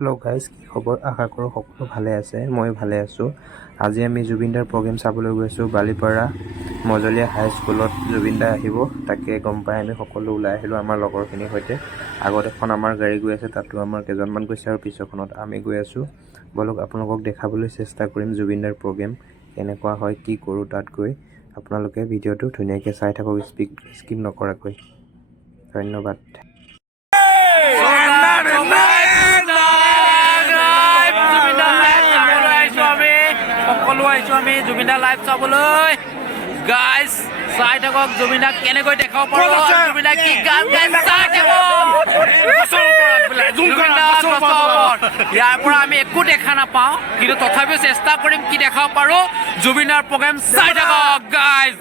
Hello' guys, কি খবৰ? আশা কৰোঁ সকলো ভালে আছে। মই ভালে আছোঁ। আজি আমি জুবিনদাৰ প্ৰগ্ৰেম চাবলৈ গৈছোঁ বালিপাৰা মজলীয়া হাইস্কুলত। জুবিনদা আহিব তাকে গম পাই আমি সকলো ওলাই আহিলোঁ আমাৰ লগৰখিনিৰ সৈতে। আগত এখন আমাৰ গাড়ী গৈ আছে, তাতো আমাৰ কেইজনমান গৈছে আৰু পিছৰখনত আমি গৈ আছোঁ। বলক আপোনালোকক দেখাবলৈ চেষ্টা কৰিম জুবিনদাৰ প্ৰগ্ৰেম কেনেকুৱা হয়, কি কৰোঁ তাত গৈ। আপোনালোকে ভিডিঅ'টো ধুনীয়াকৈ চাই থাকক স্কিপ নকৰাকৈ। ধন্যবাদ। সকলো আহিছোঁ আমি জুবিনদা লাইভ চাবলৈ। গাইজ চাই থাকক জুবিনদাক কেনেকৈ দেখাব পাৰোঁ, জুবিনদাক কি গান গাই চাই থাকক। ইয়াৰ পৰা আমি একো দেখা নাপাওঁ, কিন্তু তথাপিও চেষ্টা কৰিম কি দেখাব পাৰোঁ। জুবিনদাৰ প্ৰগ্ৰেম চাই থাকক গাইজ।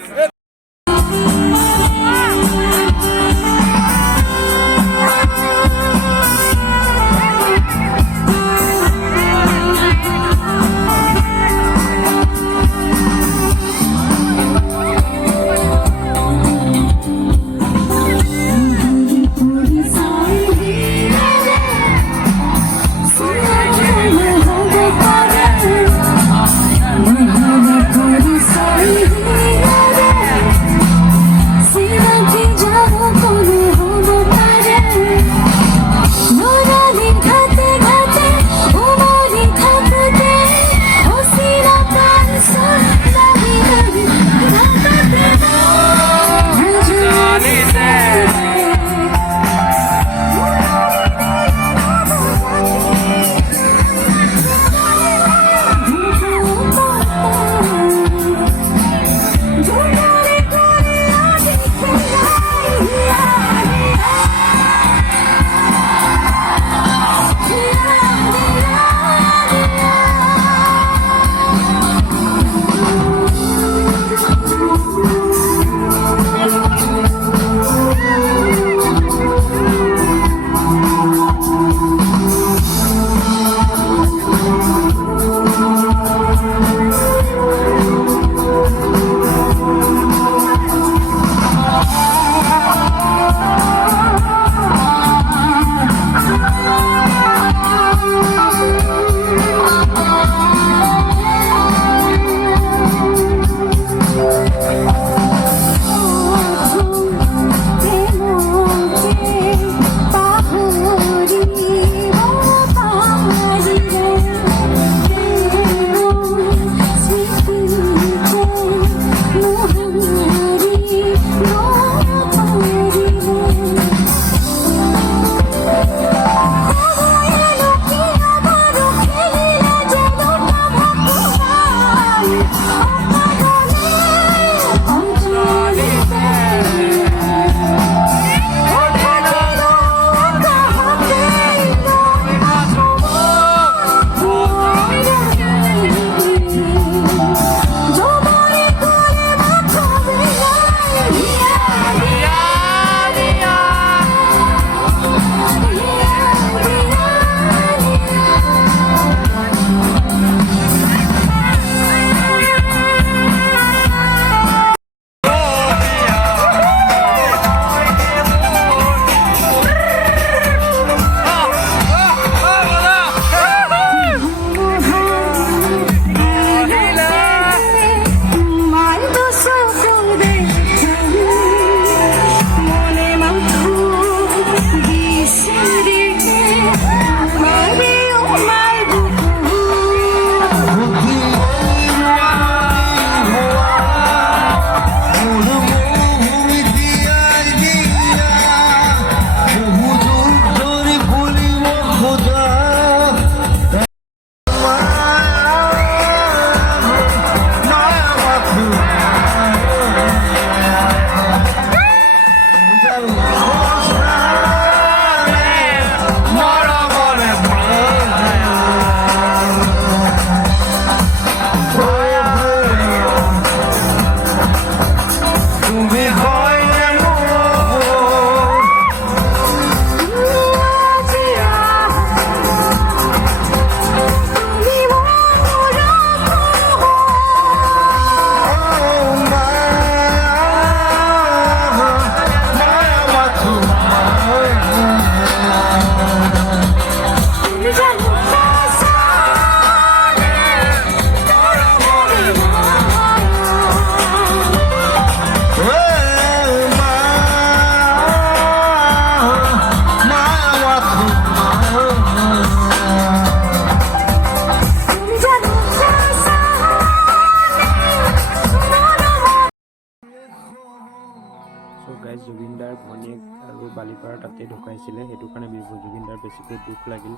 বালিপাৰা তাতে ঢুকাইছিলে, সেইটো কাৰণে জুবিনদাৰ বেছিকৈ দুখ লাগিল।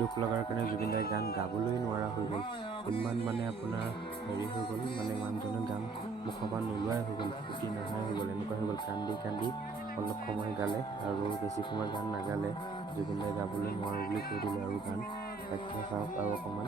দুখ লগাৰ কাৰণে জুবিনদাই গান গাবলৈ নোৱাৰা হৈ গ'ল। ইমান মানে আপোনাৰ হেৰি হৈ গ'ল, মানে মানুহজনে গান মুখৰ পৰা নোলোৱাই হৈ গ'ল, ফুটি নহাই হৈ গ'ল, এনেকুৱা হৈ গ'ল। কান্দি কান্দি অলপ সময় গালে আৰু বেছি সময় গান নাগালে। জুবিনদাই গাবলৈ নোৱাৰোঁ বুলি কৈ দিলে আৰু গান। তাকে চাওক আৰু অকণমান।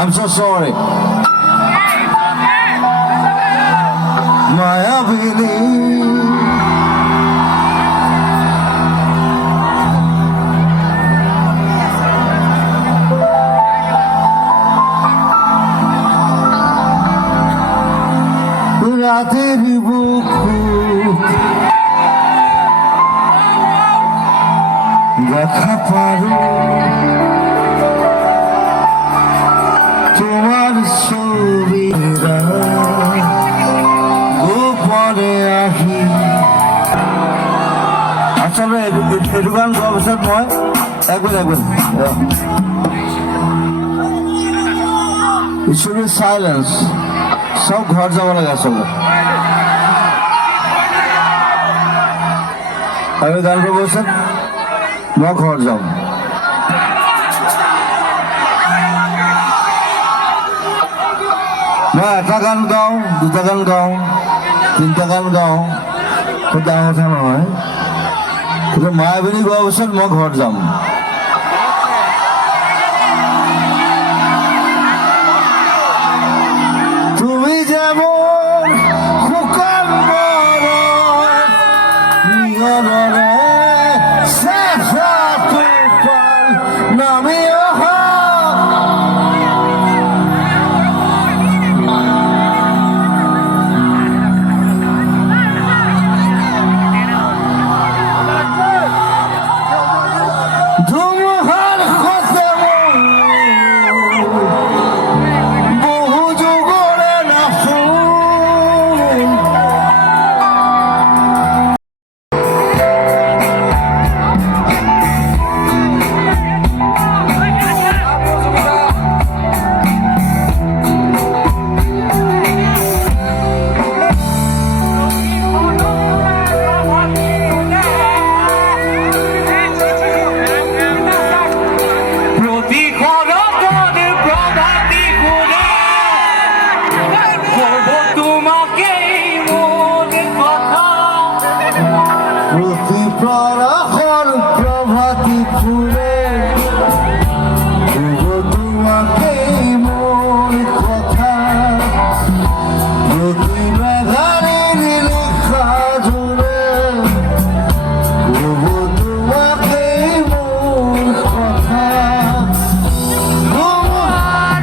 I'm so sorry. Mayavini. Rater buku দেখা পারো তোমার ছবিরা গোপনে আহি। আচলতে এইটো গান গোৱাৰ পিছত মই একদম It should be silence. সব ঘৰ যাব লাগে আচলতে। আমি গান গাব পিছত মই ঘৰ যাম। মই এটা গান গাওঁ, দুটা গান গাওঁ, তিনিটা গান গাওঁ, খুব ডাঙৰ কথা নহয়। কিন্তু মায়াবিনী গোৱাৰ পিছত মই ঘৰত যাম। তুমি যেমন শুকান নিয়নৰে চেঁচা টোপাল নামি অহা ধুমুহাৰ সতে বহু যুগৰে নাচো। প্রতি প্রভাতী ফুলে তোমাকে মন কথা প্রতি মেঘারির লেখা জুড়ে তোমাকে মন কথা। তোমার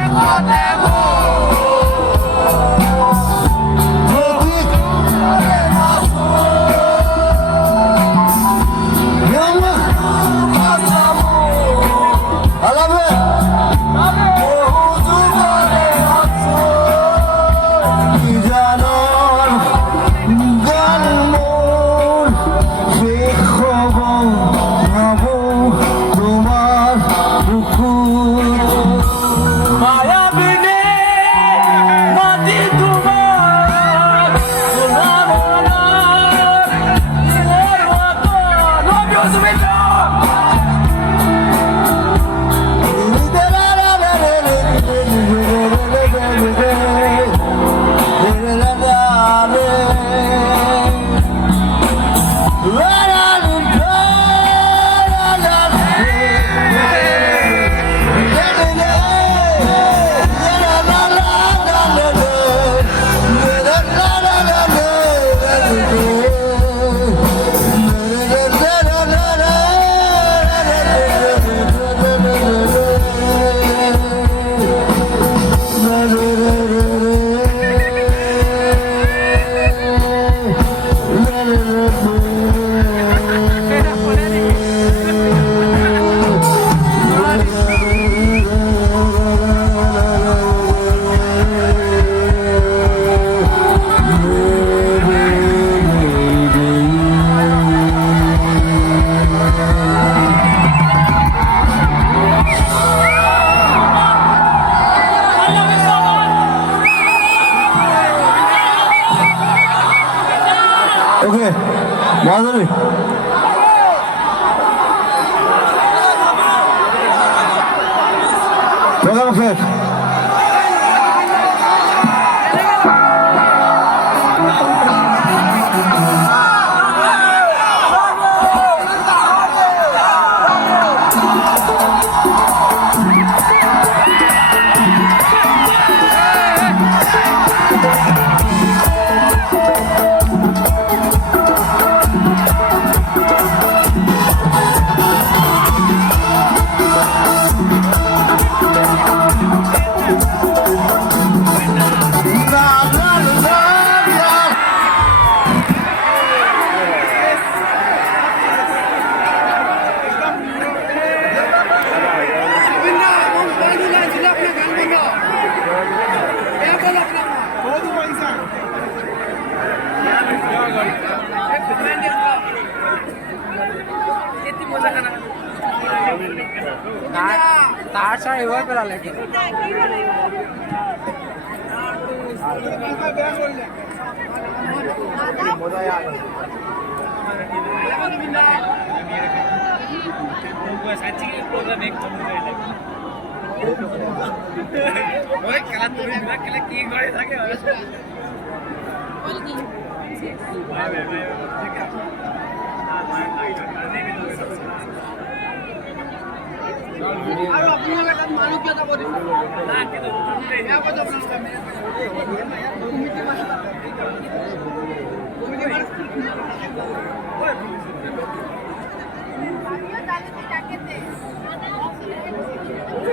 মাজুলী প্ৰগ্ৰাম শেষ তাৰ চাৰ এইবাৰ পেলালে আৰু আপোনালোকে তাত মানুহ কিয় যাব দিব না কিন্তু বেয়া কথা আপোনালোকে কমিটি